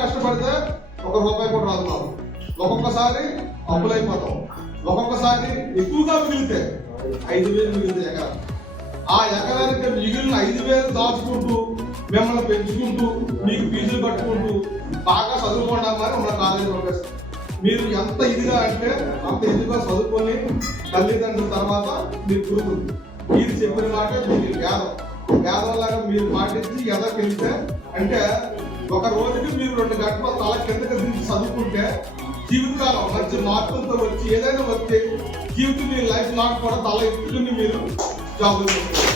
కష్టపడితే ₹1 కూడా రాదు మాకు. ఒక్కొక్కసారి అప్పులైపోతాం, ఒక్కొక్కసారి ఎక్కువగా మిగిలితే 5,000 మిగిలితే ఎకరా. ఆ ఎకరానికి మిగిలిన 5,000 దాచుకుంటూ మిమ్మల్ని పెంచుకుంటూ మీకు ఫీజులు కట్టుకుంటూ బాగా చదువుకోవడం మరి మన కాలేజీ పంపిస్తాం. మీరు ఎంత ఇదిగా అంటే అంత ఇదిగా చదువుకొని తల్లిదండ్రుల తర్వాత మీరు కురుకులు మీరు చెప్పిన మాట మీకు వేదంలాగా మీరు పాటించి ఎదకెళ్తే అంటే ఒక రోజుకి మీరు 2 గంటల తల కిందకి దించి చదువుకుంటే జీవితకాలం మంచి మార్పులతో వచ్చి ఏదైనా వచ్చి జీవితం మీ లైఫ్ లాంగ్ కూడా తల ఎత్తుకుని మీరు జాబ్ చేస్తారు.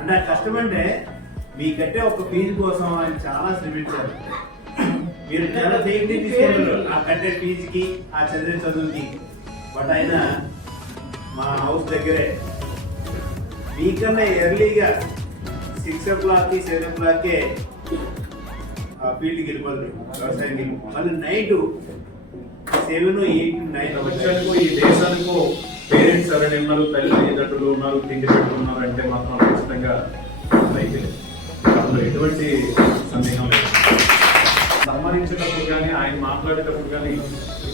అంటే కష్టమంటే మీకంటే ఒక ఫీజు కోసం ఆయన చాలా శ్రమించారు. మీరు చాలా చేయండి తీసుకున్నారు ఆ కట్టే ఫీజుకి ఆ చదివే చదువుకి. బట్ ఆయన మా హౌస్ దగ్గరే మీకన్నా ఎర్లీగా 6 o'clock 7 o'clock ఫీల్డ్కి వెళ్ళిపోతారు వ్యవసాయానికి. మళ్ళీ నైట్ 7, 8, 9 వచ్చానికో ఈ దేశానికో పేరెంట్స్ ఎవరైనా ఉన్నారు, తల్లిదండ్రులు ఉన్నారు, తిండి పెట్టుకున్నారు అంటే మాత్రం ఖచ్చితంగా అయితే అందులో ఎటువంటి సందేహం లేదు. సన్మానించేటప్పుడు కానీ ఆయన మాట్లాడేటప్పుడు కానీ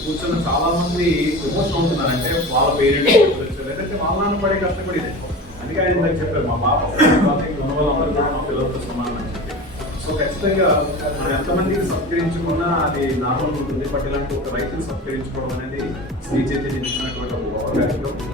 కూర్చొని చాలా మంది ఎమోషన్ అవుతున్నారు. అంటే వాళ్ళ పేరెంట్స్ లేదంటే వాళ్ళ నాన్న పడే కష్టపడేది. అందుకే ఆయన ఇందాక చెప్పారు మా పాప వాళ్ళందరూ కూడా మా పిల్లలతో సమానం అని చెప్పి. సో ఖచ్చితంగా మనం ఎంతమందికి సత్కరించుకున్నా అది నార్మల్ ఉంటుంది. బట్ ఇలాంటి ఒక రైతులు సత్కరించుకోవడం అనేది శ్రీ చైతన్య ఇచ్చినటువంటి ఒక కార్యక్రమం.